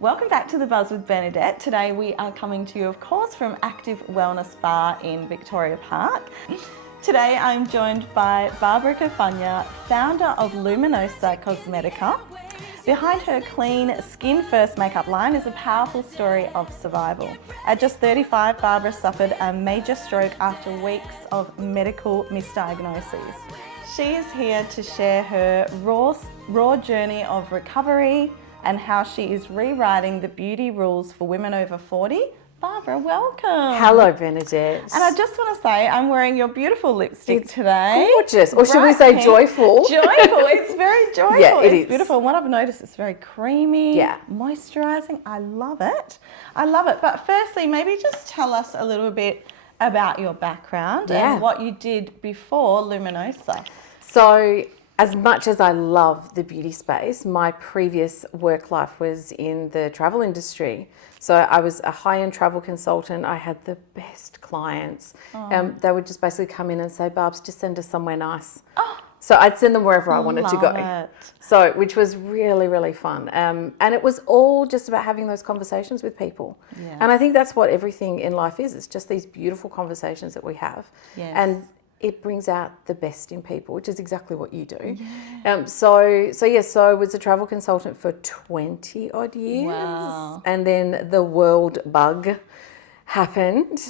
Welcome back to The Buzz with Bernadette. Today we are coming to you, of course, from Active Wellness Bar in Victoria Park. Today I'm joined by Barbara Cafagna, founder of Luminosa Cosmetica. Behind her clean, skin-first makeup line is a powerful story of survival. At just 35, Barbara suffered a major stroke after weeks of medical misdiagnoses. She is here to share her raw journey of recovery and how she is rewriting the beauty rules for women over 40. Barbara, welcome. Hello, Bernadette. And I just want to say, I'm wearing your beautiful lipstick today. Gorgeous. Or should we say joyful? Joyful. It's very joyful. Yeah, it's beautiful. And what I've noticed, it's very creamy, moisturising. I love it. I love it. But firstly, maybe just tell us a little bit about your background and what you did before Luminosa. So, as much as I love the beauty space, my previous work life was in the travel industry. So I was a high-end travel consultant. I had the best clients. They would just basically come in and say, Barbs, just send us somewhere nice. So I'd send them wherever I wanted to go. So, which was really, really fun. And it was all just about having those conversations with people. Yeah. And I think that's what everything in life is. It's just these beautiful conversations that we have. Yes. And it brings out the best in people, which is exactly what you do. Yeah. So I was a travel consultant for 20 odd years. Wow. And then the world bug happened,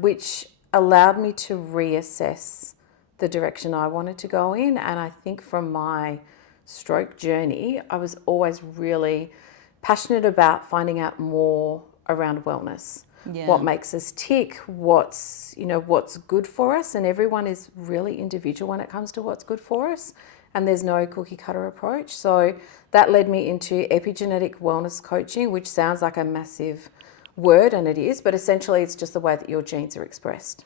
which allowed me to reassess the direction I wanted to go in. And I think from my stroke journey, I was always really passionate about finding out more around wellness. Yeah. What makes us tick, what's good for us, and everyone is really individual when it comes to what's good for us, and there's no cookie cutter approach. So that led me into epigenetic wellness coaching, which sounds like a massive word, and it is, but essentially it's just the way that your genes are expressed.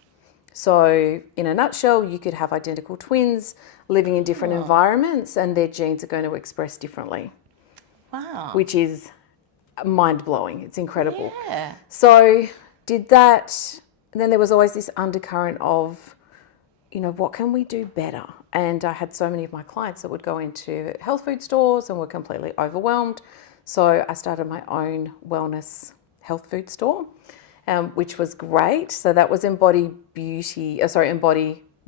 So in a nutshell, you could have identical twins living in different environments and their genes are going to express differently. Wow. Which is mind-blowing. It's incredible. Yeah. So did that, and then there was always this undercurrent of, what can we do better? And I had so many of my clients that would go into health food stores and were completely overwhelmed. So I started my own wellness health food store, which was great. So that was Embody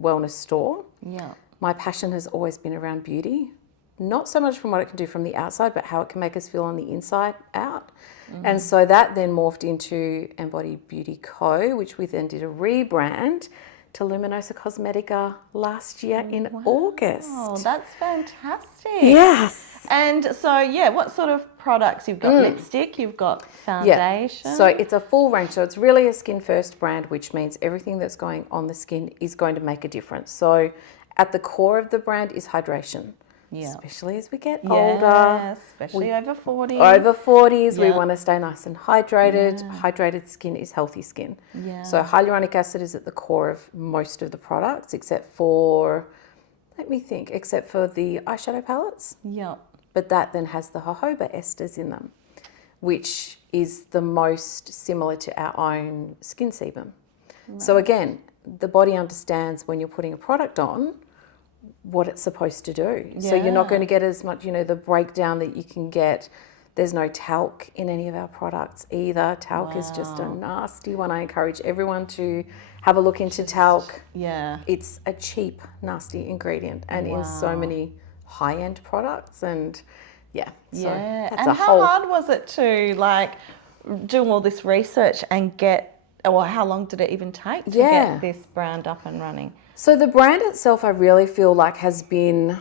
Wellness Store. Yeah. My passion has always been around beauty. Not so much from what it can do from the outside, but how it can make us feel on the inside out. Mm-hmm. And so that then morphed into Embody Beauty Co., which we then did a rebrand to Luminosa Cosmetica last year in August. Oh, that's fantastic. Yes. And so, what sort of products? You've got lipstick, you've got foundation. Yeah. So it's a full range. So it's really a skin-first brand, which means everything that's going on the skin is going to make a difference. So at the core of the brand is hydration. Yeah. Especially as we get older. Especially over 40. Over 40s, we want to stay nice and hydrated. Yeah. Hydrated skin is healthy skin. Yeah. So hyaluronic acid is at the core of most of the products, except for the eyeshadow palettes. Yeah. But that then has the jojoba esters in them, which is the most similar to our own skin sebum. Right. So again, the body understands when you're putting a product on what it's supposed to do. Yeah. So you're not going to get as much, the breakdown that you can get. There's no talc in any of our products either. Talc is just a nasty one. I encourage everyone to have a look into talc. Yeah. It's a cheap, nasty ingredient and in so many high-end products and So and how hard was it to do all this research and how long did it even take to get this brand up and running? So the brand itself, I really feel like has been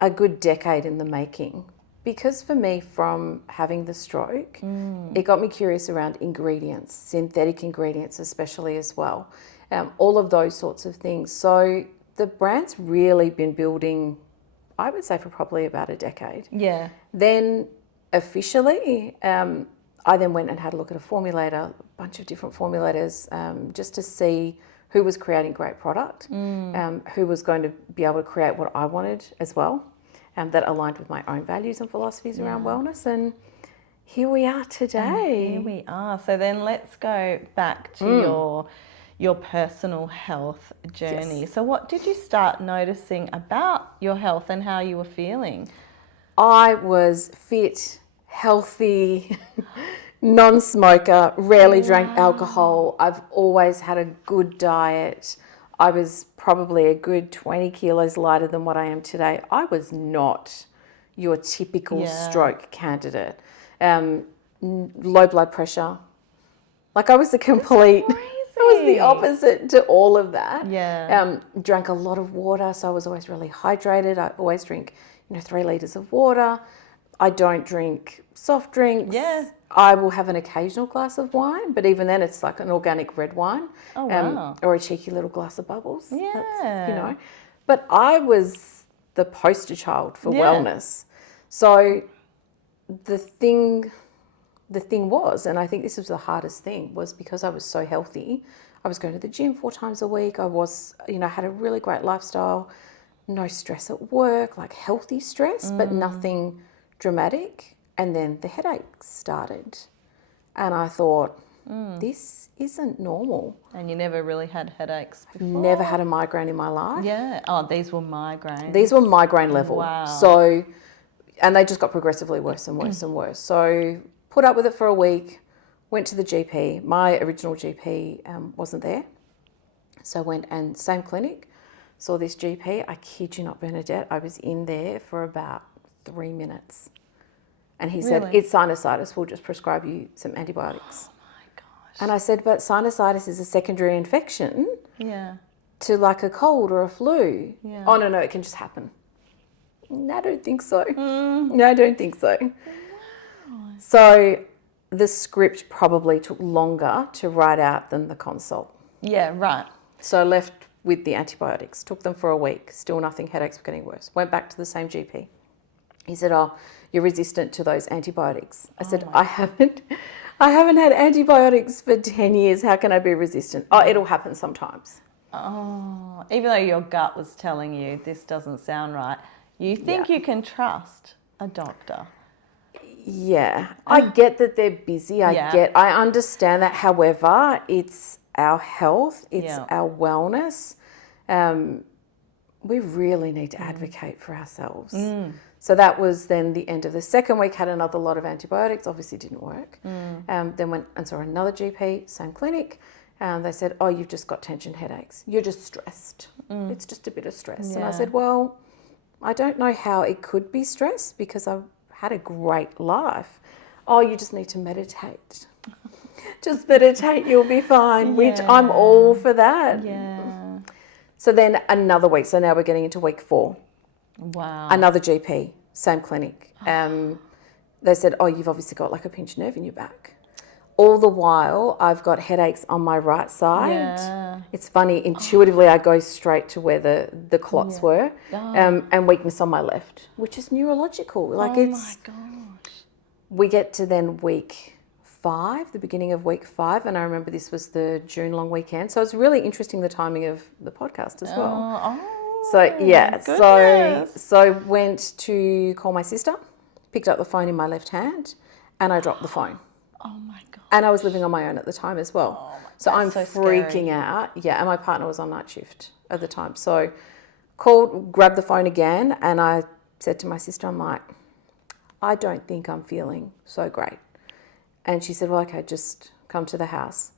a good decade in the making, because for me, from having the stroke, it got me curious around ingredients, synthetic ingredients especially as well, all of those sorts of things. So the brand's really been building, I would say, for probably about a decade. Yeah. Then officially, I then went and had a look at a bunch of different formulators, just to see who was creating great product, who was going to be able to create what I wanted as well, that aligned with my own values and philosophies around wellness. And here we are today. Here we are. So then let's go back to your personal health journey. Yes. So what did you start noticing about your health and how you were feeling? I was fit, healthy, non-smoker, rarely drank alcohol. I've always had a good diet. I was probably a good 20 kilos lighter than what I am today. I was not your typical stroke candidate. Low blood pressure. Like I was the complete, I was the opposite to all of that. Yeah. Drank a lot of water, so I was always really hydrated. I always drink, 3 litres of water. I don't drink soft drinks. Yeah. I will have an occasional glass of wine, but even then it's like an organic red wine. Oh, wow. Or a cheeky little glass of bubbles. Yeah. That's, But I was the poster child for wellness. So the thing was, and I think this was the hardest thing, was because I was so healthy, I was going to the gym 4 times a week. I was, had a really great lifestyle, no stress at work, like healthy stress, but nothing dramatic. And then the headaches started. And I thought, this isn't normal. And you never really had headaches before? Never had a migraine in my life. Yeah. Oh, these were migraines. These were migraine level. Wow. So, and they just got progressively worse and worse and worse. So put up with it for a week, went to the GP. My original GP wasn't there. So I went and same clinic, saw this GP. I kid you not, Bernadette, I was in there for about 3 minutes. And he said, it's sinusitis, we'll just prescribe you some antibiotics. Oh my gosh. And I said, but sinusitis is a secondary infection to like a cold or a flu. Yeah. Oh, no, it can just happen. No, I don't think so. No, I don't think so. Wow. So the script probably took longer to write out than the consult. Yeah, right. So I left with the antibiotics, took them for a week, still nothing, headaches were getting worse. Went back to the same GP. He said, oh, you're resistant to those antibiotics. I said, I haven't had antibiotics for 10 years. How can I be resistant? Oh, it'll happen sometimes. Oh, even though your gut was telling you this doesn't sound right, you think you can trust a doctor. Yeah, I get that they're busy. I understand that. However, it's our health, it's our wellness. We really need to advocate for ourselves. So that was then the end of the second week, had another lot of antibiotics, obviously didn't work. Then went and saw another GP, same clinic. They said, oh, you've just got tension headaches. You're just stressed. It's just a bit of stress. Yeah. And I said, well, I don't know how it could be stress because I've had a great life. Oh, you just need to meditate. Just meditate, you'll be fine, which I'm all for that. Yeah. So then another week. So now we're getting into week 4. Wow. Another GP, same clinic. They said, oh, you've obviously got like a pinched nerve in your back. All the while, I've got headaches on my right side. Yeah. It's funny, intuitively, I go straight to where the clots were, and weakness on my left, which is neurological. Like my gosh. We get to then week 5, the beginning of week 5, and I remember this was the June long weekend. So it's really interesting the timing of the podcast as well. So went to call my sister, picked up the phone in my left hand, and I dropped the phone. Oh my God. And I was living on my own at the time as well. So I'm freaking out. Yeah, and my partner was on night shift at the time. So grabbed the phone again, and I said to my sister, I'm like, I don't think I'm feeling so great. And she said, well, okay, just come to the house.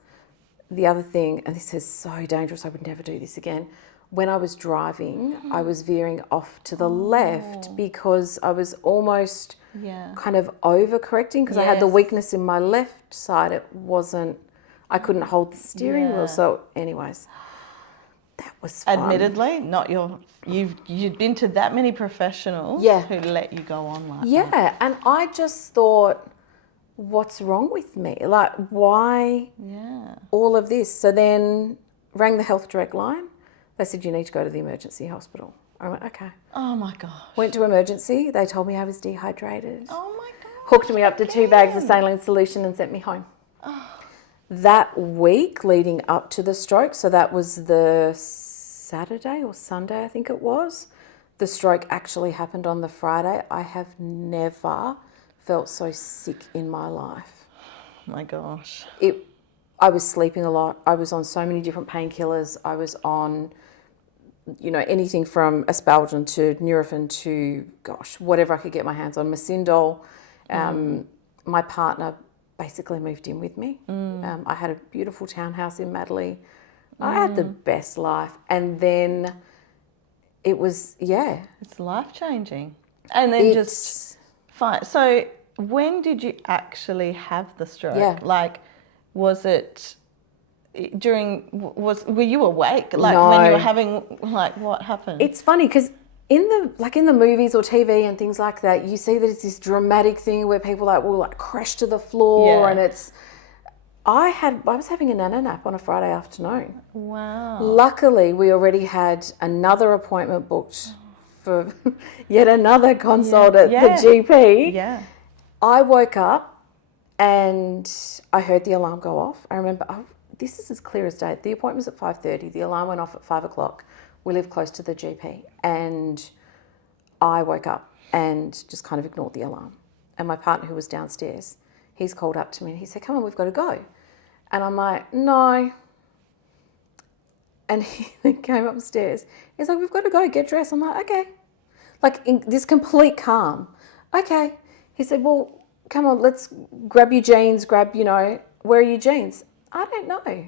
The other thing, and this is so dangerous, I would never do this again. When I was driving, I was veering off to the left because I was almost kind of overcorrecting because I had the weakness in my left side. I couldn't hold the steering wheel. So anyways, that was fun. Admittedly, you'd been to that many professionals who let you go on like that. Yeah, and I just thought, what's wrong with me? Like, why all of this? So then rang the Health Direct line. They said, you need to go to the emergency hospital. I went, okay. Oh my gosh. Went to emergency. They told me I was dehydrated. Oh my gosh. Hooked me up to 2 bags of saline solution and sent me home. That week leading up to the stroke, so that was the Saturday or Sunday, I think it was. The stroke actually happened on the Friday. I have never felt so sick in my life. Oh my gosh. I was sleeping a lot. I was on so many different painkillers. I was on, anything from Aspalgin to Nurofen to, whatever I could get my hands on, Masindol. My partner basically moved in with me. I had a beautiful townhouse in Madeley. I had the best life. And then it was, It's life-changing. And then just fine. So when did you actually have the stroke? Yeah. Like, was it were you awake? Like No. when you were having, like, what happened? It's funny because in the movies or TV and things like that, you see that it's this dramatic thing where people will like crash to the floor, and it's. I was having a nana nap on a Friday afternoon. Wow. Luckily, we already had another appointment booked for yet another consult at the GP. Yeah. I woke up and I heard the alarm go off. I remember, this is as clear as day. The appointment was at 5:30. The alarm went off at 5 o'clock. We live close to the GP. And I woke up and just kind of ignored the alarm. And my partner, who was downstairs, he's called up to me and he said, come on, we've got to go. And I'm like, no. And he then came upstairs. He's like, we've got to go, get dressed. I'm like, okay. Like in this complete calm. Okay. He said, well, come on, let's grab your jeans, where are your jeans? I don't know.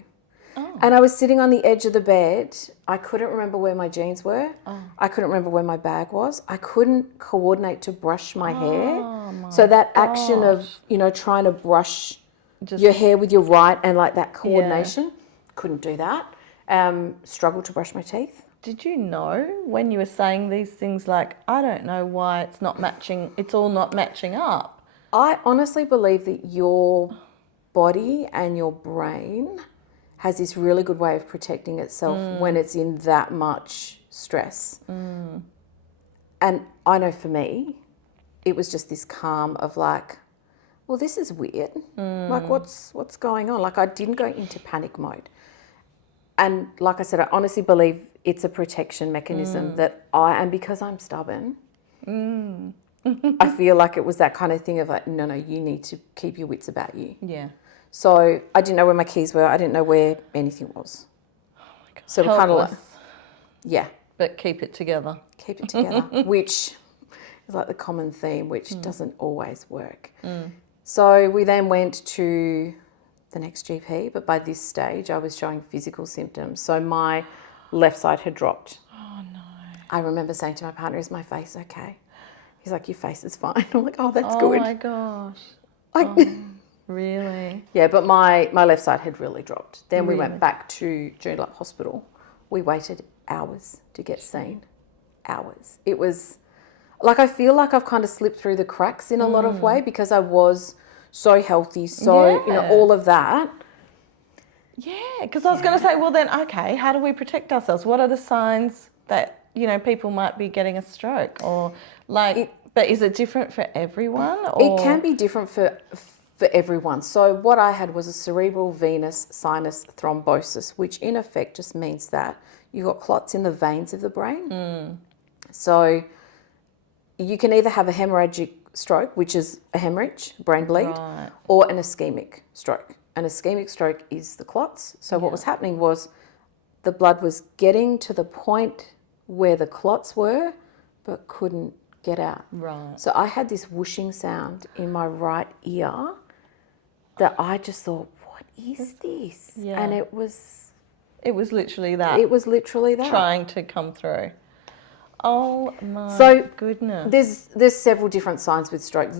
Oh. And I was sitting on the edge of the bed. I couldn't remember where my jeans were. Oh. I couldn't remember where my bag was. I couldn't coordinate to brush my hair. So that action of, trying to brush your hair with your right and like that coordination, couldn't do that. Struggled to brush my teeth. Did you know when you were saying these things like, I don't know why it's not matching, it's all not matching up? I honestly believe that your body and your brain has this really good way of protecting itself when it's in that much stress. And I know for me, it was just this calm of like, well, this is weird. Like, what's going on? Like, I didn't go into panic mode. And like I said, I honestly believe it's a protection mechanism and because I'm stubborn, I feel like it was that kind of thing of like, no, you need to keep your wits about you. Yeah. So I didn't know where my keys were. I didn't know where anything was. Oh my God. So we're kind of like, But keep it together. Keep it together, which is like the common theme, which doesn't always work. So we then went to the next GP, but by this stage I was showing physical symptoms. So my left side had dropped. Oh no. I remember saying to my partner, is my face okay? He's like, your face is fine. I'm like, oh, that's good. Oh my gosh. Really? Yeah, but my left side had really dropped. Then we went back to Joondalup Hospital. We waited hours to get seen. Hours. It was like, I feel like I've kind of slipped through the cracks in a lot of way because I was so healthy, all of that. Yeah, because I was going to say, well then, okay, how do we protect ourselves? What are the signs that, people might be getting a stroke or like, but is it different for everyone? Or? It can be different for everyone. So what I had was a cerebral venous sinus thrombosis, which in effect just means that you've got clots in the veins of the brain. So you can either have a hemorrhagic stroke, which is a hemorrhage, brain bleed, or an ischemic stroke. An ischemic stroke is the clots. So what was happening was the blood was getting to the point where the clots were, but couldn't get out. Right. So I had this whooshing sound in my right ear that I just thought, what is this? Yeah. And it was literally that. It was literally that. Trying to come through. Oh my goodness. There's several different signs with stroke.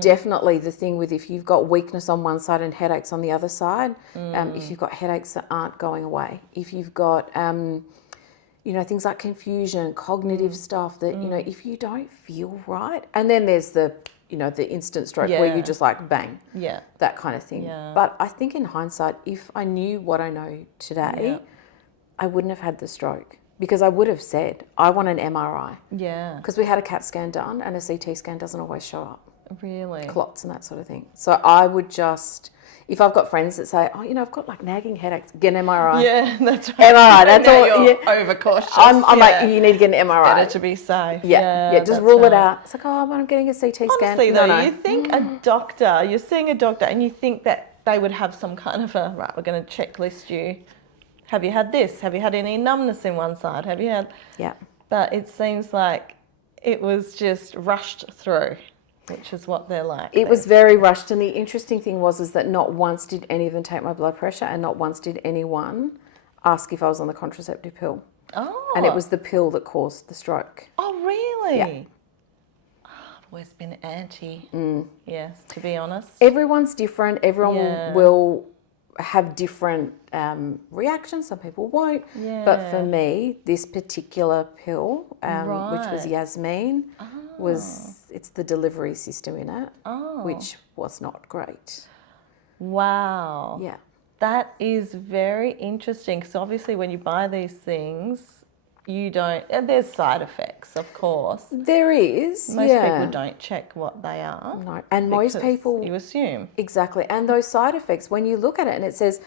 Definitely the thing with if you've got weakness on one side and headaches on the other side, if you've got headaches that aren't going away, if you've got things like confusion, cognitive stuff that, if you don't feel right. And then there's the instant stroke where you just like bang. Yeah. That kind of thing. Yeah. But I think in hindsight, if I knew what I know today, I wouldn't have had the stroke because I would have said, I want an MRI. Yeah. Because we had a CAT scan done and a CT scan doesn't always show up. Really? Clots and that sort of thing. So I would just, if I've got friends that say, oh, I've got like nagging headaches, get an MRI. Yeah, that's right. MRI, that's all. You're overcautious. I'm like, you need to get an MRI. Better to be safe. Yeah, just rule it out. It's like, oh, I'm getting a CT scan. Honestly, though, you think you're seeing a doctor and you think that they would have some kind of right, we're going to checklist you. Have you had this? Have you had any numbness in one side? Have you had... Yeah. But it seems like it was just rushed through. which is what they're like. It was very rushed, and the interesting thing is that not once did any of them take my blood pressure, and not once did anyone ask if I was on the contraceptive pill. Oh. And it was the pill that caused the stroke. Oh, really? Yeah. I've always been anti. Yes, to be honest. Everyone's different. Everyone Yeah. will have different reactions. Some people won't. Yeah. But for me, this particular pill, which was Right. Yasmin, it's the delivery system in it, Oh. which was not great. Wow. Yeah. That is very interesting. So obviously when you buy these things, you don't, and there's side effects, of course. There is. Most people don't check what they are. No. And most because people... You assume. Exactly. And those side effects, when you look at it and it says,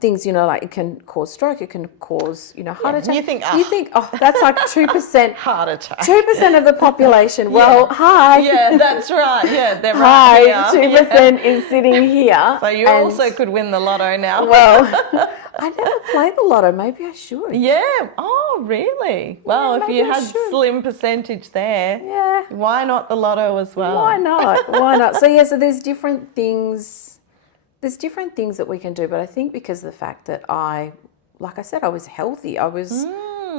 things, like it can cause stroke, it can cause, heart attack. You think, oh, that's like 2%. Heart attack. 2% of the population. Well, hi. Yeah, that's right. Yeah, they're Hi, right here. 2% is sitting here. So you also could win the lotto now. Well, I never played the lotto. Maybe I should. Yeah. Oh, really? Well, if maybe you I had should. slim percentage there, Yeah. why not the lotto as well? Why not? Why not? So there's different things. There's different things that we can do, but I think because of the fact that like I said, I was healthy. I was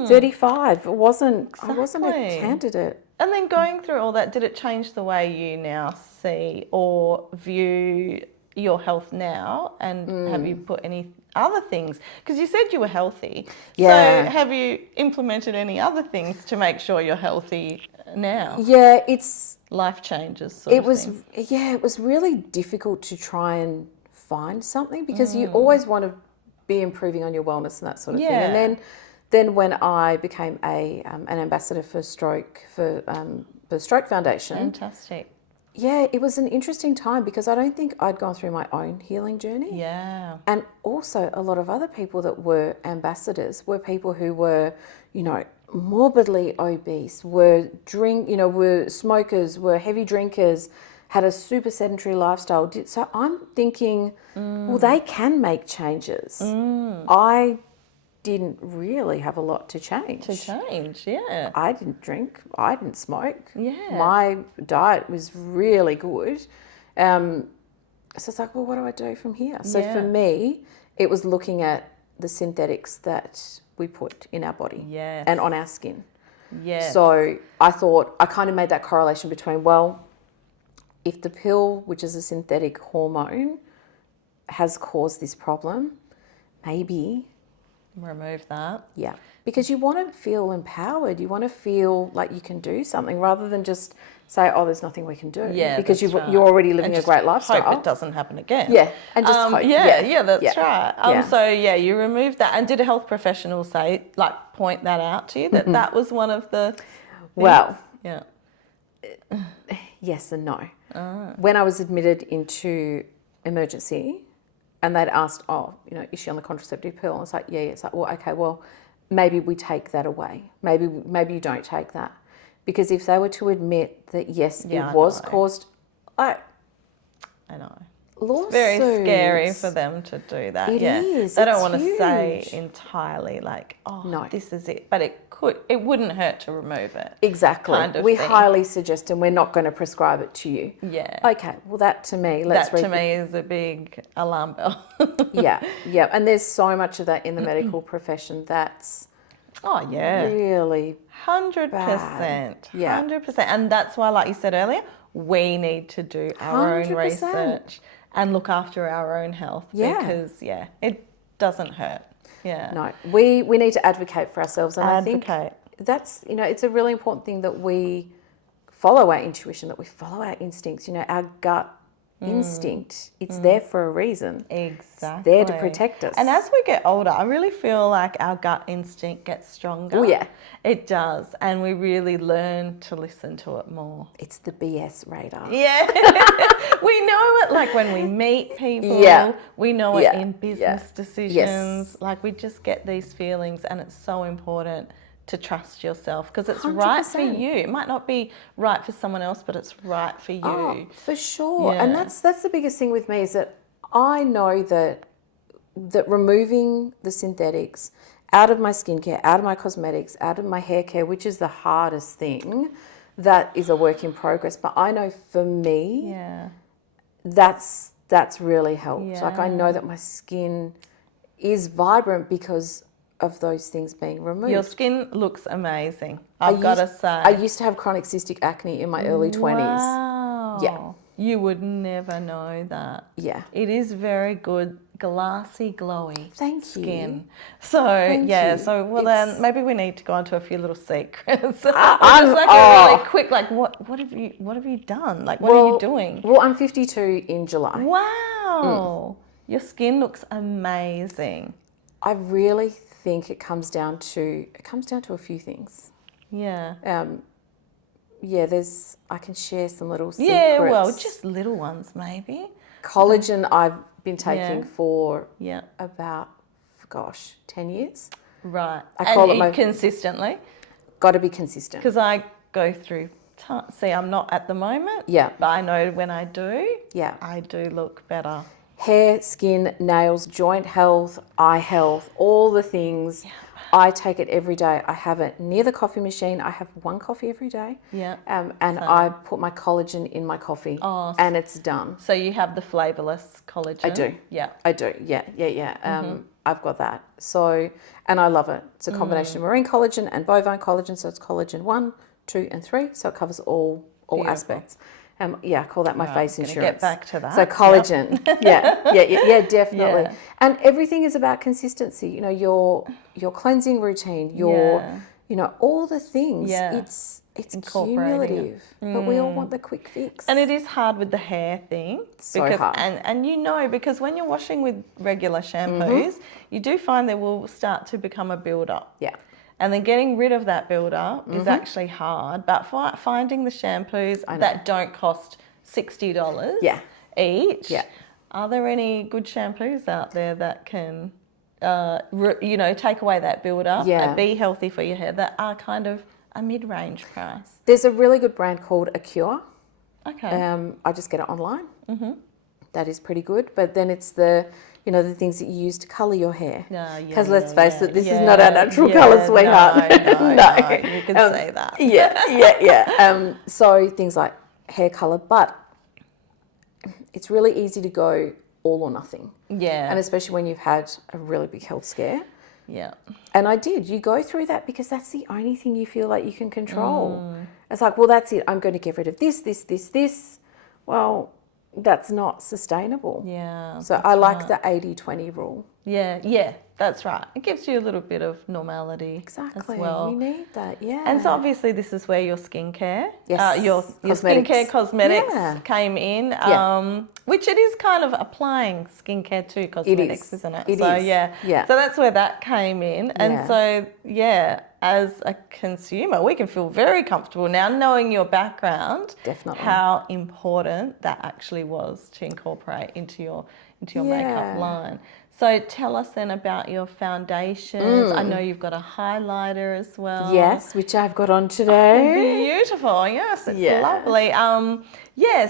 35. I wasn't a candidate. And then going through all that, did it change the way you now see or view your health now? And have you put any other things? Because you said you were healthy. Yeah. So have you implemented any other things to make sure you're healthy now? Yeah, Life changes sort of thing. it was really difficult to try and find something because you always want to be improving on your wellness and that sort of thing. And then when I became an ambassador for the Stroke Foundation. Fantastic. Yeah, it was an interesting time because I don't think I'd gone through my own healing journey. Yeah. And also a lot of other people that were ambassadors were people who were, morbidly obese, were smokers, were heavy drinkers, had a super sedentary lifestyle. So I'm thinking, well, they can make changes. I didn't really have a lot to change. Yeah. I didn't drink. I didn't smoke. Yeah. My diet was really good. So it's like, well, what do I do from here? So for me, it was looking at the synthetics that we put in our body and on our skin. Yes. So I thought, I kind of made that correlation between, well, if the pill, which is a synthetic hormone, has caused this problem, maybe... remove that. Yeah, because you want to feel empowered. You want to feel like you can do something rather than just say, "Oh, there's nothing we can do." Yeah, because that's right. you're already living And a great lifestyle. Hope it doesn't happen again. Yeah, and just hope. Yeah, that's right. Yeah. So you removed that, and did a health professional point that out to you that was one of the things? Well, yeah. Yes and no. When I was admitted into emergency, and they'd asked, is she on the contraceptive pill? And it's like, yeah. It's like, well, okay, well, maybe we take that away. Maybe you don't take that. Because if they were to admit that, yes, it was caused... I know. Lawsuits. It's very scary for them to do that. It is. They don't It's want to say huge. entirely No. this is it. But it wouldn't hurt to remove it. Exactly. Kind of we thing. highly suggest, and we're not going to prescribe it to you. Yeah. Okay, well, that to me, is a big alarm bell. Yeah. And there's so much of that in the medical profession that's really 100%. Yeah. 100%. And that's why, like you said earlier, we need to do our own 100%. research and look after our own health. Yeah. Because, it doesn't hurt. Yeah. No, we need to advocate for ourselves. And Advocate. I think that's, it's a really important thing that we follow our intuition, that we follow our instincts, our gut instinct. It's there for a reason. Exactly. It's there to protect us. And as we get older, I really feel like our gut instinct gets stronger. Oh, yeah. It does. And we really learn to listen to it more. It's the BS radar. Yeah. We know it when we meet people. Yeah. We know it Yeah. in business Yeah. decisions. Yes. We just get these feelings, and it's so important to trust yourself because it's right for 100%. you. It might not be right for someone else, but it's right for you. Oh, for sure. Yeah. And that's the biggest thing with me is that I know that removing the synthetics out of my skincare, out of my cosmetics, out of my hair care, which is the hardest thing, that is a work in progress. But I know for me, Yeah. that's really helped. Like I Yeah. know that my skin is vibrant because of those things being removed. Your skin looks amazing. I've got to say. I used to have chronic cystic acne in my early 20s. Wow. Yeah. You would never know that. Yeah. It is very good, glassy, glowy Thank skin. you. So, Thank yeah, you. so, well, It's- then maybe we need to go into a few little secrets. I'm- Just like a really quick, like, what have you done? Like, what are you doing? Well, I'm 52 in July. Wow. Your skin looks amazing. I really think it comes down to a few things. Yeah. I can share some little secrets. Yeah, well, just little ones maybe. Collagen I've been taking Yeah. for Yeah. about 10 years. Right. I call and it my- eat consistently. Got to be consistent. Because I go through, see, I'm not at the moment. Yeah. But I know when I do, Yeah. I do look better. Hair, skin, nails, joint health, eye health, all the things. Yeah. I take it every day. I have it near the coffee machine. I have one coffee every day. Yeah. And Same. I put my collagen in my coffee and it's done. So you have the flavourless collagen? I do. Yeah. I do. Yeah. I've got that. So, and I love it. It's a combination of marine collagen and bovine collagen. So it's collagen 1, 2, and 3. So it covers all Beautiful. aspects. I call that my face Gonna insurance. get back to that. So collagen, yeah, definitely. Yeah. And everything is about consistency. You know, your cleansing routine, all the things. Yeah. It's Incorporating it. cumulative, but we all want the quick fix. And it is hard with the hair thing. So because, hard. And because when you're washing with regular shampoos, you do find there will start to become a build-up. Yeah. And then getting rid of that build-up is actually hard. But finding the shampoos that don't cost $60 each, are there any good shampoos out there that can, take away that build-up and be healthy for your hair that are kind of a mid-range price? There's a really good brand called Acure. Okay. I just get it online. Mm-hmm. That is pretty good. But then it's the things that you use to colour your hair. Because let's face it, this is not our natural colour, sweetheart. No, you can say that. Yeah. So things like hair colour, but it's really easy to go all or nothing. Yeah. And especially when you've had a really big health scare. Yeah. And I did. You go through that because that's the only thing you feel like you can control. It's like, well, that's it. I'm going to get rid of this. Well, that's not sustainable. Yeah. So I like the 80-20 rule. Yeah, that's right. It gives you a little bit of normality Exactly. as well. You need that, yeah. And so obviously this is where your skincare, Yes. your Cosmetics. skincare cosmetics Yeah. came in, Yeah. which it is kind of applying skincare to cosmetics, isn't it? It so is. yeah, so that's where that came in, and Yeah. so as a consumer, we can feel very comfortable now knowing your background, Definitely. how important that actually was to incorporate into your makeup Yeah. line. So tell us then about your foundations. I know you've got a highlighter as well. Yes, which I've got on today. Beautiful. Yes, it's Yeah. lovely.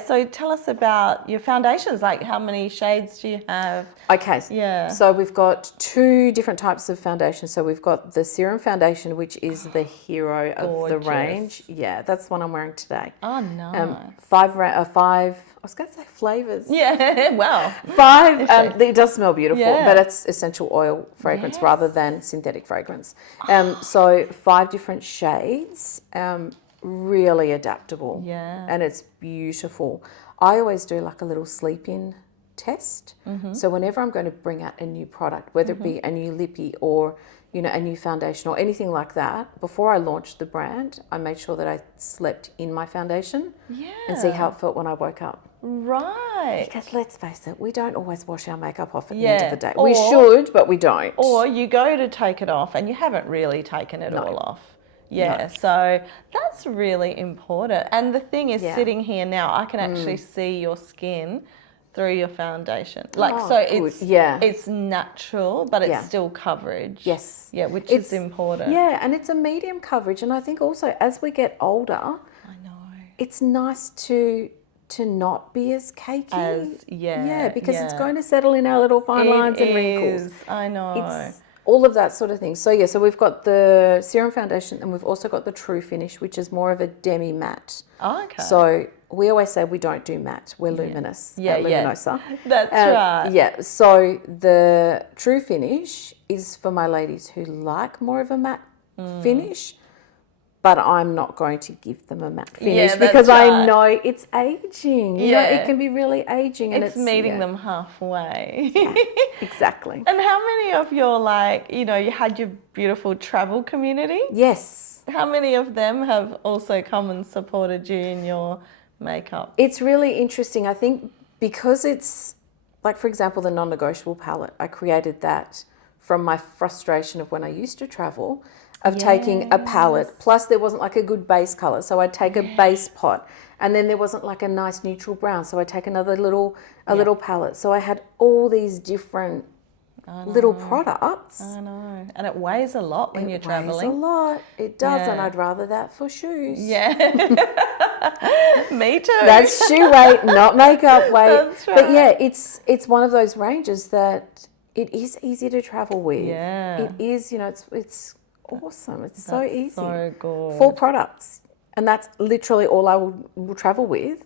So tell us about your foundations. Like, how many shades do you have? Okay. Yeah. So we've got 2 different types of foundation. So we've got the serum foundation, which is the hero of the Gorgeous. range. Yeah, that's the one I'm wearing today. Oh, nice. 5. I was going to say flavours. Yeah, well. 5. It does smell beautiful, Yeah. but it's essential oil fragrance Yes. rather than synthetic fragrance. So 5 different shades. Really adaptable. Yeah. And it's beautiful. I always do like a little sleep-in test. Mm-hmm. So whenever I'm going to bring out a new product, whether it be a new lippy or a new foundation or anything like that, before I launched the brand, I made sure that I slept in my foundation and see how it felt when I woke up. Right. Because let's face it, we don't always wash our makeup off at the Yeah. end of the day. We should, but we don't. Or you go to take it off and you haven't really taken it all off. Yeah, so that's really important. And the thing is, sitting here now, I can actually see your skin through your foundation. It's natural, but it's still coverage. Yes. Yeah, which is important. Yeah, and it's a medium coverage. And I think also as we get older, I know. it's nice to not be as cakey. Because it's going to settle in our little fine lines and wrinkles. I know. all of that sort of thing. So yeah, so we've got the serum foundation, and we've also got the True Finish, which is more of a demi matte. Oh, okay. So we always say we don't do matte, we're luminous at Luminosa. That's right. Yeah, so the True Finish is for my ladies who like more of a matte finish, but I'm not going to give them a matte finish because I know it's aging. You know, it can be really aging, and it's meeting them halfway. Exactly. And how many of your, like, you know, you had your beautiful travel community? Yes. How many of them have also come and supported you in your makeup? It's really interesting. I think because it's, like, for example, the non-negotiable palette, I created that from my frustration of when I used to travel, of taking a palette, plus there wasn't like a good base colour, so I'd take a base pot, and then there wasn't like a nice neutral brown, so I'd take another little palette. So I had all these different little products. I know, and it weighs a lot when you're travelling. It weighs a lot. It does, and I'd rather that for shoes. Yeah. Me too. That's shoe weight, not makeup weight. That's right. But yeah, it's one of those ranges that it is easy to travel with. Yeah. It is, you know, it's awesome. It's so easy. So good. 4 products. And that's literally all I will travel with.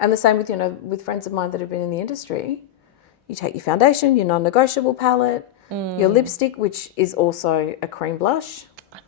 And the same with, you know, with friends of mine that have been in the industry. You take your foundation, your non-negotiable palette, your lipstick, which is also a cream blush.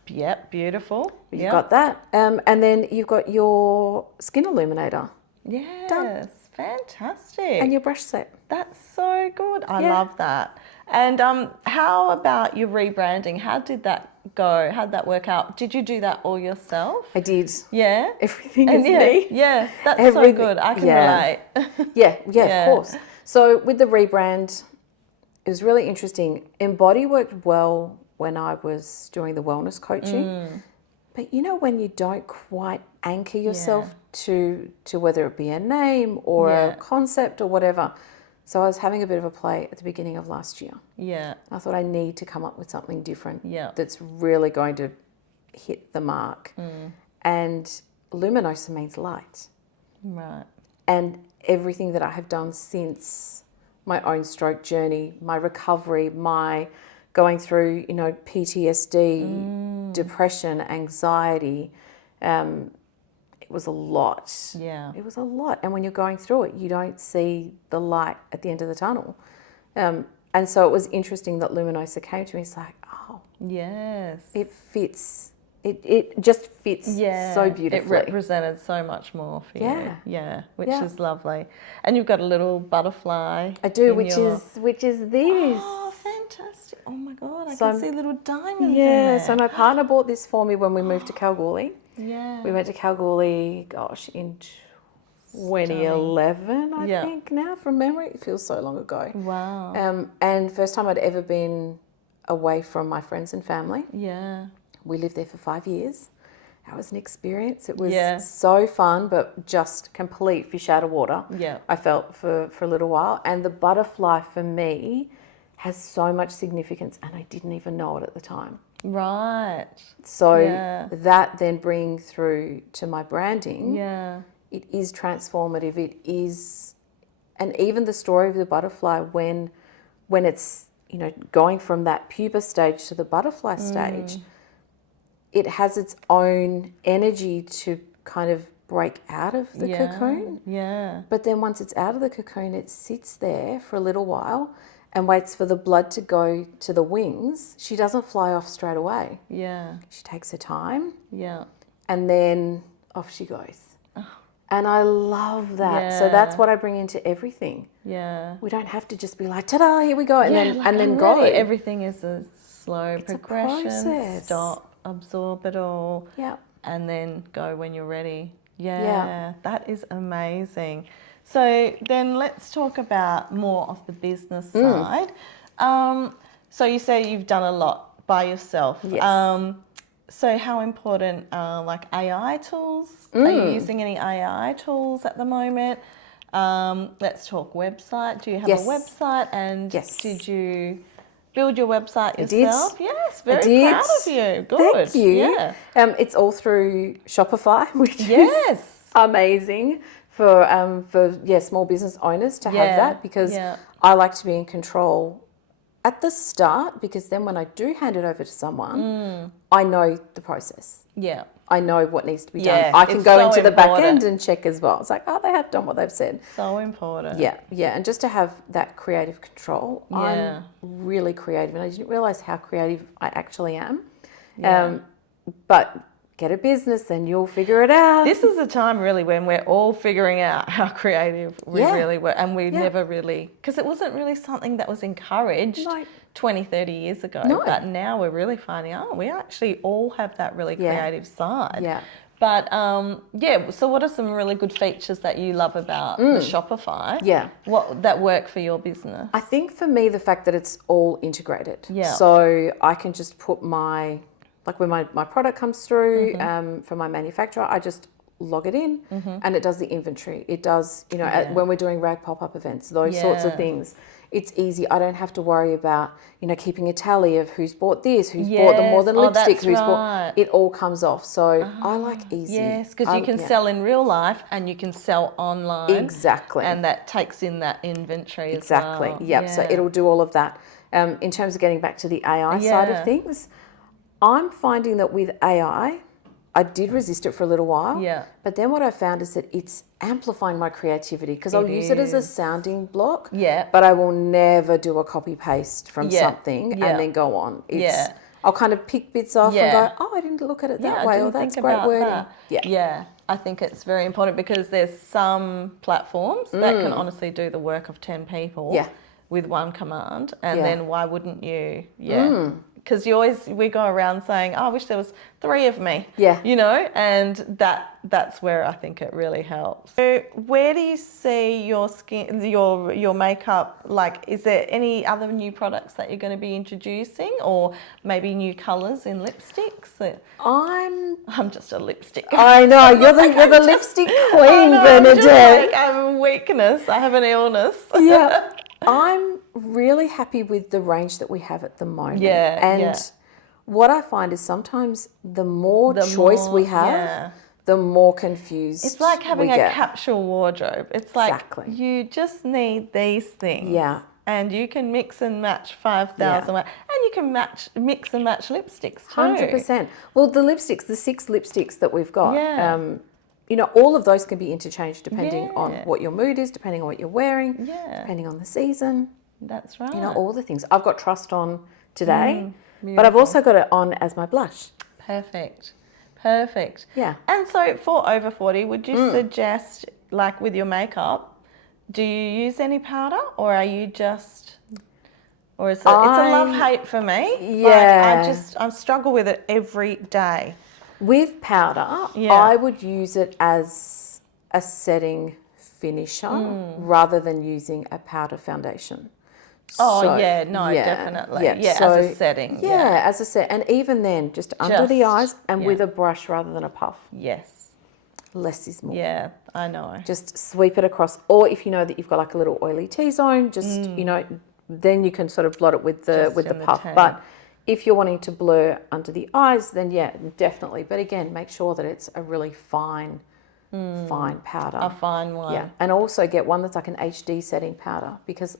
Yep, beautiful. You've got that. And then you've got your skin illuminator. Yes, Done. fantastic. And your brush set. That's so good. I love that. And how about your rebranding? How did that go? How'd that work out? Did you do that all yourself? I did. Yeah? Everything is me. Yeah, that's so good. I can relate. Yeah, of course. So with the rebrand, it was really interesting. Embody worked well when I was doing the wellness coaching. But you know, when you don't quite anchor yourself to whether it be a name or a concept or whatever. So I was having a bit of a play at the beginning of last year. Yeah. I thought I need to come up with something different that's really going to hit the mark. And Luminosa means light. Right. And everything that I have done since my own stroke journey, my recovery, my going through, you know, PTSD, depression, anxiety, it was a lot. Yeah. It was a lot. And when you're going through it, you don't see the light at the end of the tunnel. And so it was interesting that Luminosa came to me. It's like, oh, yes, it fits. It just fits so beautifully. It represented so much more for you. Yeah, which is lovely. And you've got a little butterfly. I do, which is this. Oh, fantastic. Oh my God, I can see little diamonds in Yeah, there. so my partner bought this for me when we moved to Kalgoorlie. Yeah. We went to Kalgoorlie, gosh, in 2011, I think now, from memory. It feels so long ago. Wow. And first time I'd ever been away from my friends and family. Yeah. We lived there for 5 years. That was an experience. It was so fun, but just complete fish out of water. Yeah. I felt for a little while. And the butterfly for me has so much significance, and I didn't even know it at the time. Right. So that then bring through to my branding. Yeah. It is transformative. It is, and even the story of the butterfly when it's, you know, going from that pupa stage to the butterfly stage, it has its own energy to kind of break out of the cocoon. Yeah. But then once it's out of the cocoon, it sits there for a little while and waits for the blood to go to the wings. She doesn't fly off straight away. Yeah. She takes her time. Yeah. And then off she goes. And I love that. So that's what I bring into everything. Yeah. We don't have to just be like, ta-da, here we go, and then go. go. Everything is a slow It's progression. a process. Stop, absorb it all. Yeah. And then go when you're ready. Yeah. That is amazing. So then let's talk about more of the business side. So you say you've done a lot by yourself. Yes. So how important are like AI tools? Are you using any AI tools at the moment? Let's talk website. Do you have a website? And did you build your website yourself? Yes, very proud of you. Good. Thank you. Yeah. It's all through Shopify, which is amazing for small business owners to have that, because I like to be in control at the start, because then when I do hand it over to someone, I know the process. Yeah. I know what needs to be Yeah, done. I can it's go so into the back important. end and check as well. It's like, oh, they have done what they've said. So important. Yeah, yeah. And just to have that creative control, Yeah. I'm really creative. And I didn't realise how creative I actually am. Yeah. But get a business and you'll figure it out. This is a time really when we're all figuring out how creative we really were. And we never really, because it wasn't really something that was encouraged 20, 30 years ago. No. But now we're really finding out we actually all have that really creative side. Yeah. But so what are some really good features that you love about the Shopify? Yeah. That work for your business? I think for me, the fact that it's all integrated. Yeah. So I can just put when my product comes through from my manufacturer, I just log it in and it does the inventory. It does, when we're doing rag pop-up events, those sorts of things. It's easy. I don't have to worry about, keeping a tally of who's bought this, who's bought the more than lipstick, who's bought. It all comes off. So I like easy. Yes, because you can sell in real life and you can sell online. Exactly. And that takes in that inventory exactly. as well. Yep. So it'll do all of that. In terms of getting back to the AI side of things, I'm finding that with AI, I did resist it for a little while. Yeah. But then what I found is that it's amplifying my creativity because I'll use it as a sounding block. Yeah. But I will never do a copy paste from something and then go on. I'll kind of pick bits off and go, oh, I didn't look at it that way, or that's great wording. Yeah. I think it's very important because there's some platforms that can honestly do the work of 10 people with one command. And then why wouldn't you? Yeah. Because we go around saying, oh, I wish there was 3 of me. Yeah. And that's where I think it really helps. So where do you see your skin, your makeup, is there any other new products that you're going to be introducing or maybe new colours in lipsticks? I'm just a lipstick. I know, you're the lipstick queen, Bernadette. I have a weakness, I have an illness. Yeah. I'm really happy with the range that we have at the moment. And what I find is sometimes the more choice we have, the more confused it's like having a capsule wardrobe. It's like you just need these things. Yeah. And you can mix and match 5,000 and you can mix and match lipsticks too. 100%. Well, the 6 lipsticks that we've got, all of those can be interchanged depending on what your mood is, depending on what you're wearing, depending on the season. That's right. All the things. I've got Trust on today, but I've also got it on as my blush. Perfect. Yeah. And so for over 40, would you suggest, with your makeup, do you use any powder or are you just... Or it's a love-hate for me. Yeah. I struggle with it every day. With powder, I would use it as a setting finisher rather than using a powder foundation. Definitely. As a setting. As a set. And even then, just under the eyes and with a brush rather than a puff. Yes. Less is more. Yeah, I know. Just sweep it across. Or if you know that you've got a little oily T-zone, just, then you can sort of blot it with the puff. But if you're wanting to blur under the eyes, then definitely. But again, make sure that it's a really fine powder. A fine one. Yeah. And also get one that's like an HD setting powder because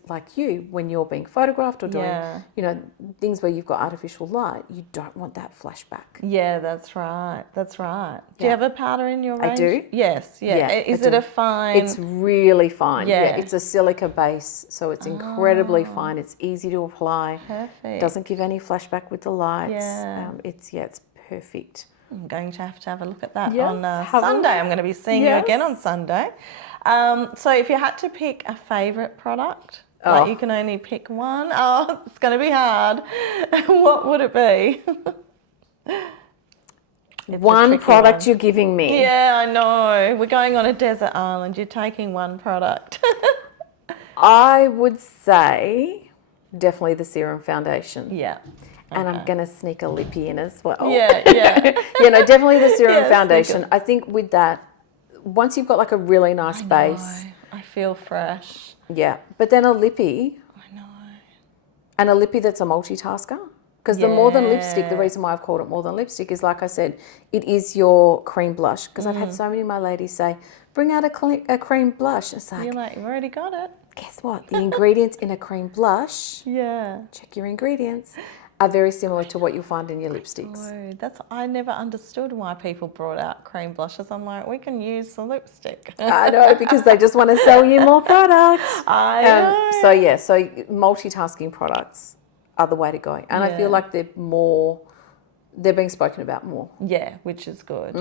when you're being photographed or doing, things where you've got artificial light, you don't want that flashback. Yeah, that's right. Do you have a powder in your range? I do. Yes. Yeah. Is it a fine? It's really fine. Yeah. It's a silica base, so it's incredibly fine. It's easy to apply. Perfect. Doesn't give any flashback with the lights. Yeah. It's perfect. I'm going to have a look at that on Sunday. I'm going to be seeing you again on Sunday. So if you had to pick a favourite product, you can only pick one. Oh, it's going to be hard. What would it be? One product you're giving me. Yeah, I know. We're going on a desert island. You're taking one product. I would say definitely the serum foundation. Yeah. And I'm going to sneak a lippy in as well. Yeah. Definitely the serum foundation. I think with that, once you've got a really nice base. I feel fresh. Yeah. But then a lippy. I know. And a lippy that's a multitasker. Because the More Than Lipstick, the reason why I've called it More Than Lipstick is, like I said, it is your cream blush. Because I've had so many of my ladies say, bring out a cream blush. It's like, you're like, you've already got it. guess what? The ingredients in a cream blush, Yeah. check your ingredients, are very similar to what you'll find in your lipsticks. Oh, I never understood why people brought out cream blushes. I'm like, we can use the lipstick. I know, because they just want to sell you more products. I know. So multitasking products are the way to go. And I feel like they're being spoken about more. Yeah, which is good.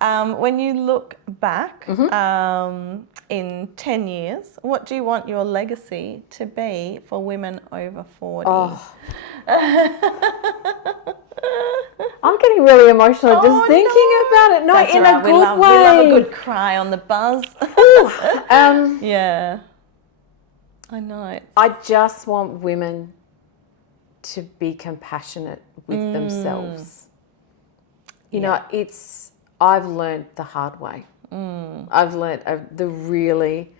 When you look back in 10 years, what do you want your legacy to be for women over 40? Oh. I'm getting really emotional just thinking about it. No, That's in right. a good way. We love a good cry on the buzz. Yeah. I know. I just want women to be compassionate with themselves. You know, I've learned the hard way. I've learned the really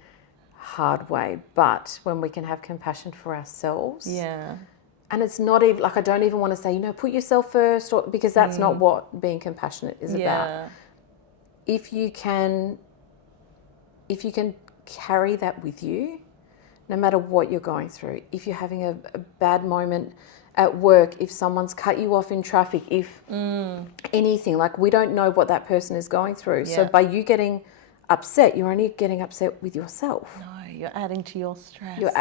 hard way. But when we can have compassion for ourselves. Yeah. And it's not even, like, I don't even want to say, put yourself first, because that's not what being compassionate is about. If you can carry that with you, no matter what you're going through, if you're having a bad moment at work, if someone's cut you off in traffic, if anything, like, we don't know what that person is going through. So by you getting upset, you're only getting upset with yourself. No, you're adding to your stress. You're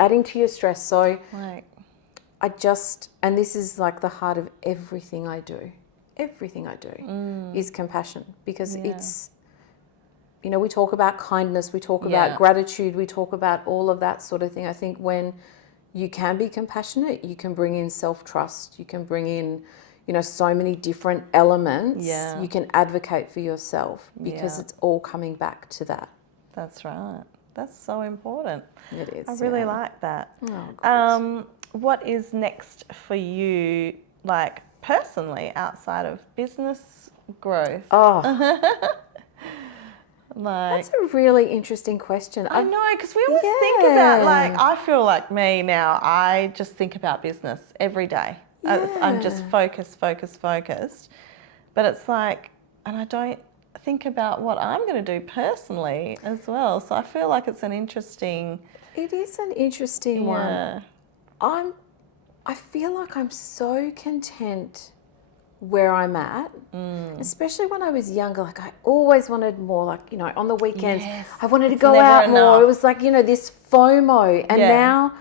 adding to your stress. So Right. and this is like the heart of everything I do. Everything I do is compassion, because it's, we talk about kindness, we talk about gratitude, we talk about all of that sort of thing. I think when you can be compassionate, you can bring in self-trust, you can bring in, so many different elements. Yeah. You can advocate for yourself, because it's all coming back to that. That's right. That's so important. It is. I really like that. Oh, God. What is next for you, like, personally, outside of business growth? Oh, Like, that's a really interesting question. I know, because we always think about, like, I feel like me now, I just think about business every day. I'm just focused. But it's like, and I don't think about what I'm going to do personally as well. So I feel like it's an interesting... It is an interesting one. I feel like I'm so content where I'm at, especially when I was younger. Like, I always wanted more, like, on the weekends, I wanted to go out more. It was like, this FOMO. And now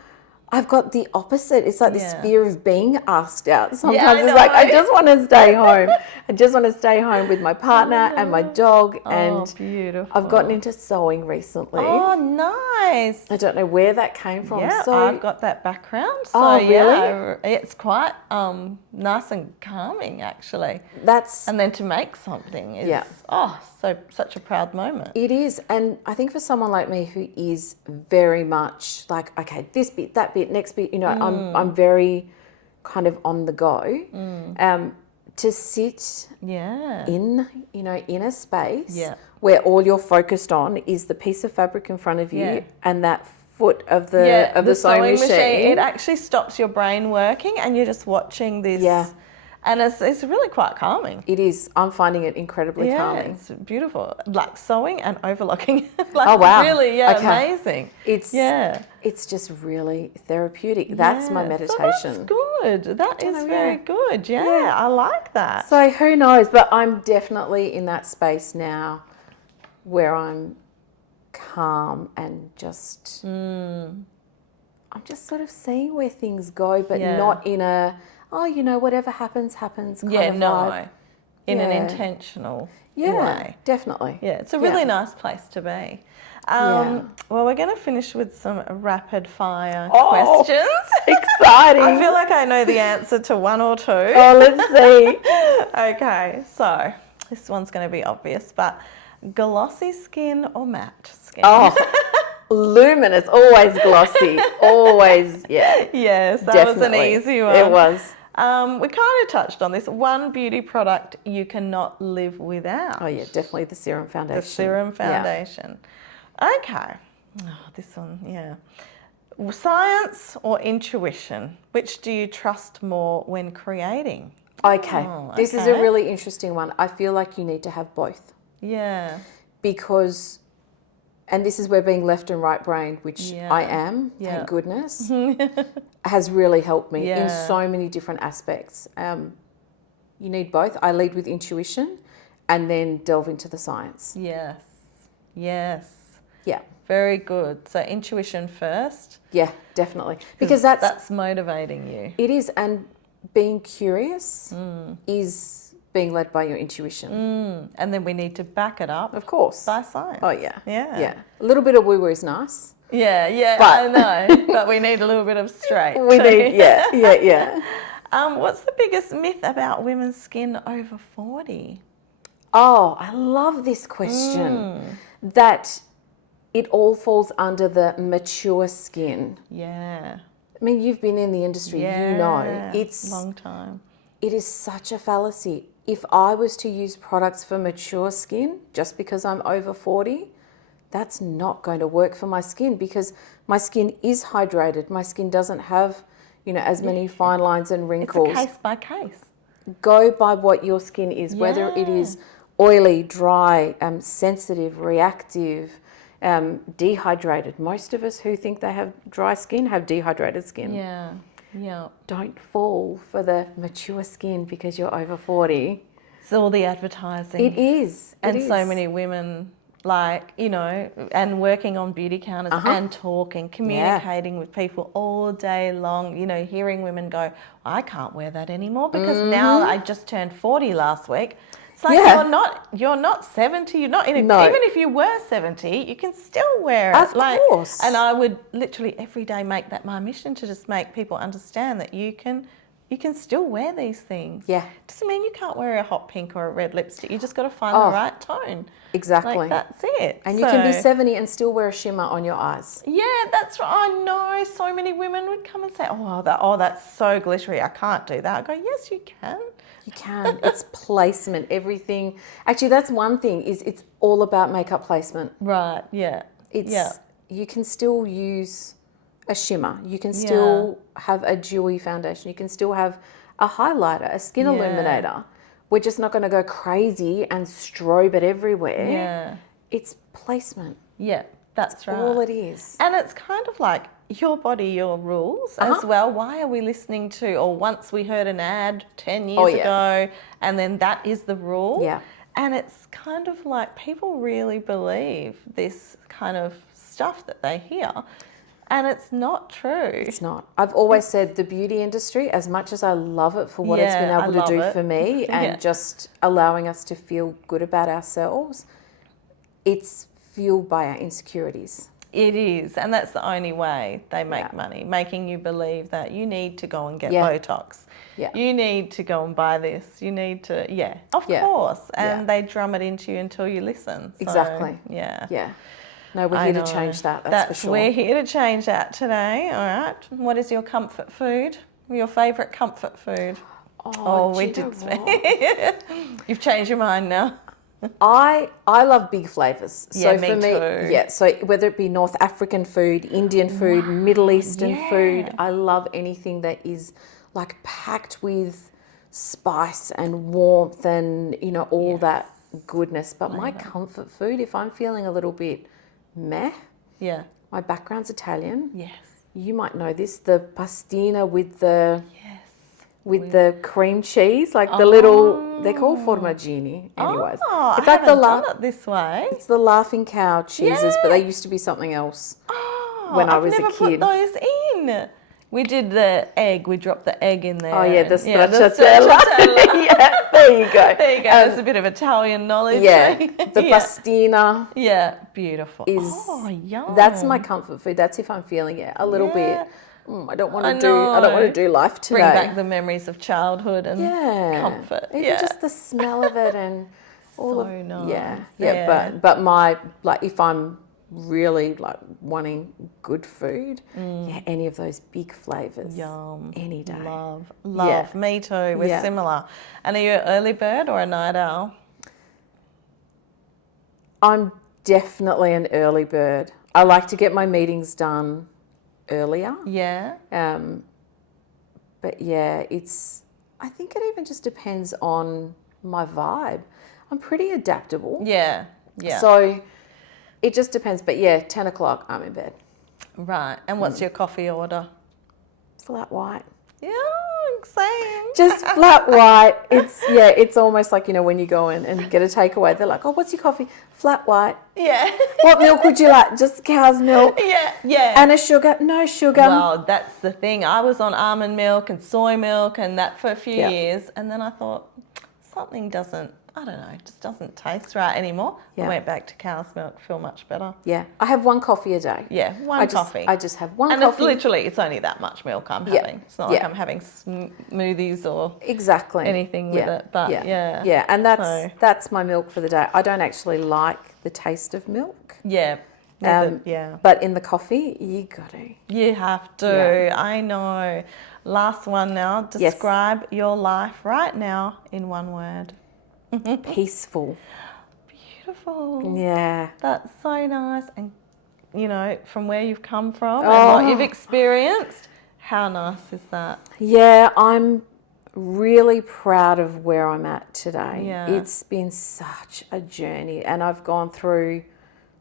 I've got the opposite. It's like this fear of being asked out. Sometimes it's like, I just want to stay home. I just want to stay home with my partner and my dog. And beautiful. I've gotten into sewing recently. Oh, nice. I don't know where that came from. Yeah, So, I've got that background. So, really? yeah, it's quite nice and calming, actually. And then to make something is, such a proud moment. It is. And I think for someone like me who is very much like, okay, this bit, that bit, next bit, I'm very kind of on the go. To sit in, in a space where all you're focused on is the piece of fabric in front of you and that foot of the sewing machine. It actually stops your brain working, and you're just watching this. Yeah. And it's really quite calming. It is. I'm finding it incredibly calming. It's beautiful. Like sewing and overlocking. Oh, wow. Really, amazing. It's just really therapeutic. That's my meditation. So that's good. That is very good. Yeah, I like that. So who knows? But I'm definitely in that space now where I'm calm and just... I'm just sort of seeing where things go, but not in a... whatever happens kind of vibe. In an intentional way. Definitely. Yeah, it's a really nice place to be. Well, we're going to finish with some rapid fire questions. Exciting. I feel like I know the answer to one or two. Oh, let's see. Okay, so this one's going to be obvious, but glossy skin or matte skin? Oh, luminous, always glossy, always, Yes, that was an easy one. It was. We kind of touched on this. One beauty product you cannot live without. Oh, yeah, definitely the Serum Foundation. The Serum Foundation. Okay. Oh, this one, Science or intuition? Which do you trust more when creating? Okay. This is a really interesting one. I feel like you need to have both. Yeah. Because and this is where being left and right brained, which I am, thank goodness, has really helped me in so many different aspects. You need both. I lead with intuition and then delve into the science. Yes. Yes. Yeah. Very good. So intuition first. Yeah, definitely. Because that's motivating you. It is. And being curious is being led by your intuition. And then we need to back it up. Of course. By science. Oh, yeah. Yeah. Yeah. A little bit of woo-woo is nice. Yeah, but I know. But we need a little bit of straight. We need, yeah. What's the biggest myth about women's skin over 40? Oh, I love this question. That it all falls under the mature skin. Yeah. I mean, you've been in the industry, you know. It's long time. It is such a fallacy. If I was to use products for mature skin just because I'm over 40, that's not going to work for my skin because my skin is hydrated. My skin doesn't have, as many fine lines and wrinkles. It's a case by case. Go by what your skin is, whether it is oily, dry, sensitive, reactive, dehydrated. Most of us who think they have dry skin have dehydrated skin. Yeah. Don't fall for the mature skin because you're over 40. It's all the advertising. It is. So many women, and working on beauty counters and talking, communicating with people all day long, hearing women go, I can't wear that anymore because now I just turned 40 last week. It's like you're not 70, you're not in even if you were 70, you can still wear it. Of course. And I would literally every day make that my mission to just make people understand that you can still wear these things. Yeah. Doesn't mean you can't wear a hot pink or a red lipstick. You just got to find the right tone. Exactly. That's it. And you can be 70 and still wear a shimmer on your eyes. Yeah, that's right. I know so many women would come and say, that's so glittery. I can't do that. I go, yes, you can. You can. It's placement, everything. Actually, that's one thing is it's all about makeup placement. Right, yeah. You can still use a shimmer. You can still have a dewy foundation. You can still have a highlighter, a skin illuminator. We're just not going to go crazy and strobe it everywhere. Yeah. It's placement. Yeah, that's right. All it is. And it's kind of like your body, your rules as well. Why are we listening to, or once we heard an ad 10 years ago, and then that is the rule? Yeah. And it's kind of like people really believe this kind of stuff that they hear. And it's not true. It's not. I've always said the beauty industry, as much as I love it for what it's been able to do for me and just allowing us to feel good about ourselves, it's fueled by our insecurities. It is. And that's the only way they make money, making you believe that you need to go and get Botox. Yeah. You need to go and buy this. You need to, of course. And they drum it into you until you listen. So, exactly. Yeah. No, we're here to change that, that's for sure. We're here to change that today, all right. What is your comfort food? Your favourite comfort food? We did speak. You've changed your mind now. I love big flavours. So me for me, too. So whether it be North African food, Indian food, Middle Eastern food, I love anything that is like packed with spice and warmth and, all that goodness. But my comfort food, if I'm feeling a little bit meh. Yeah. My background's Italian. Yes. You might know this, the pastina with the the cream cheese, like the little, they're called formaggini anyways. It's like done it this way. It's the laughing cow cheeses, but they used to be something else when I was a kid. I've never put those in. We did the egg. We dropped the egg in there. Oh, yeah, the stracciatella. Yeah, there you go. There you go. There's a bit of Italian knowledge. Yeah, the pastina. Yeah, beautiful. Yum. That's my comfort food. That's if I'm feeling a little bit. I don't want to do life today. Bring back the memories of childhood and comfort. Even just the smell of it and all so nice. Yeah. But my if I'm really wanting good food, any of those big flavors, yum, any day. Love. Me too. We're similar. And are you an early bird or a night owl? I'm definitely an early bird. I like to get my meetings done earlier. Yeah. But I think it even just depends on my vibe. I'm pretty adaptable. Yeah. So It just depends. But yeah, 10 o'clock, I'm in bed. Right. And what's your coffee order? Flat white. Yeah, same. Just flat white. It's almost like, when you go in and get a takeaway, they're like, oh, what's your coffee? Flat white. Yeah. What milk would you like? Just cow's milk. Yeah. And a sugar? No sugar. Well, that's the thing. I was on almond milk and soy milk and that for a few years. And then I thought, something just doesn't taste right anymore. Yeah. I went back to cow's milk, feel much better. Yeah. I have one coffee a day. Yeah, one coffee. I just have one and coffee. And it's only that much milk I'm having. It's not like I'm having smoothies or anything with it. But Yeah, and that's my milk for the day. I don't actually like the taste of milk. Yeah. But in the coffee, you got to. You have to. Yeah. I know. Last one now. Describe your life right now in one word. Peaceful. Beautiful. Yeah. That's so nice. And, from where you've come from and what you've experienced, how nice is that? Yeah, I'm really proud of where I'm at today. Yeah. It's been such a journey, and I've gone through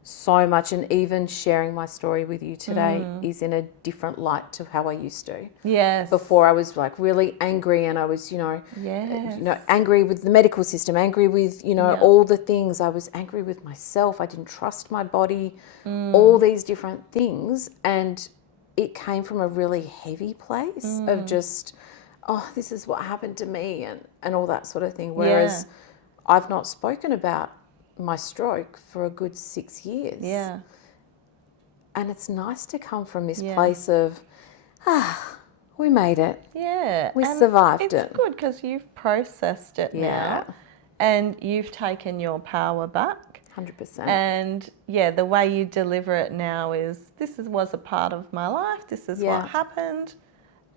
so much, and even sharing my story with you today is in a different light to how I used to. Yes. Before I was like really angry, and I was, angry with the medical system, angry with, all the things. I was angry with myself. I didn't trust my body, all these different things. And it came from a really heavy place of just, this is what happened to me and all that sort of thing. Whereas I've not spoken about my stroke for a good 6 years. Yeah. And it's nice to come from this place of, we made it. Yeah. We survived it. It's good because you've processed it now and you've taken your power back. 100%. And the way you deliver it now is, was a part of my life. This is what happened.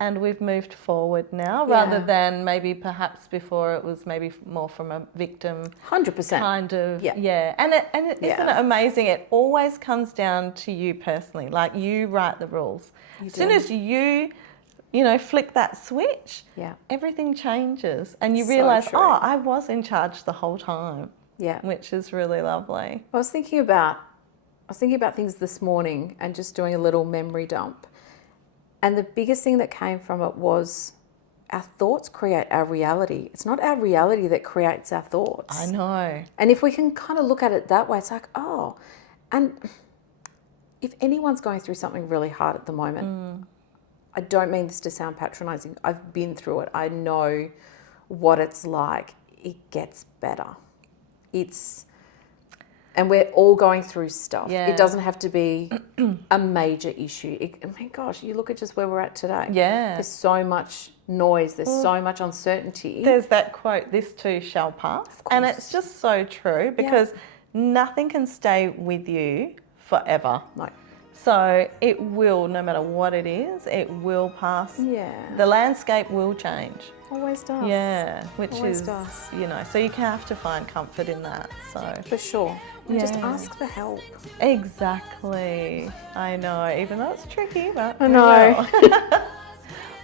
And we've moved forward now, rather than maybe perhaps before it was maybe more from a victim 100% kind of, And isn't it amazing? It always comes down to you personally. Like, you write the rules. As soon as you flick that switch, everything changes, and you realise, I was in charge the whole time. Yeah, which is really lovely. I was thinking about things this morning and just doing a little memory dump. And the biggest thing that came from it was our thoughts create our reality. It's not our reality that creates our thoughts. I know. And if we can kind of look at it that way, it's like, and if anyone's going through something really hard at the moment, I don't mean this to sound patronising. I've been through it. I know what it's like. It gets better. And we're all going through stuff. Yeah. It doesn't have to be a major issue. You look at just where we're at today. Yeah. There's so much noise. There's so much uncertainty. There's that quote, "This too shall pass." And it's just so true, because nothing can stay with you forever. No. So it will, no matter what it is, it will pass. Yeah. The landscape will change. Always does. Yeah, which always does. So you have to find comfort in that. So for sure. And just ask for help. Exactly. I know, even though it's tricky, but I know.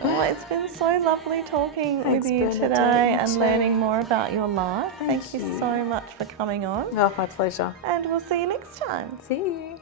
Well, it's been so lovely talking with you today and learning more about your life. Thank you so much for coming on. Oh, my pleasure. And we'll see you next time. See you.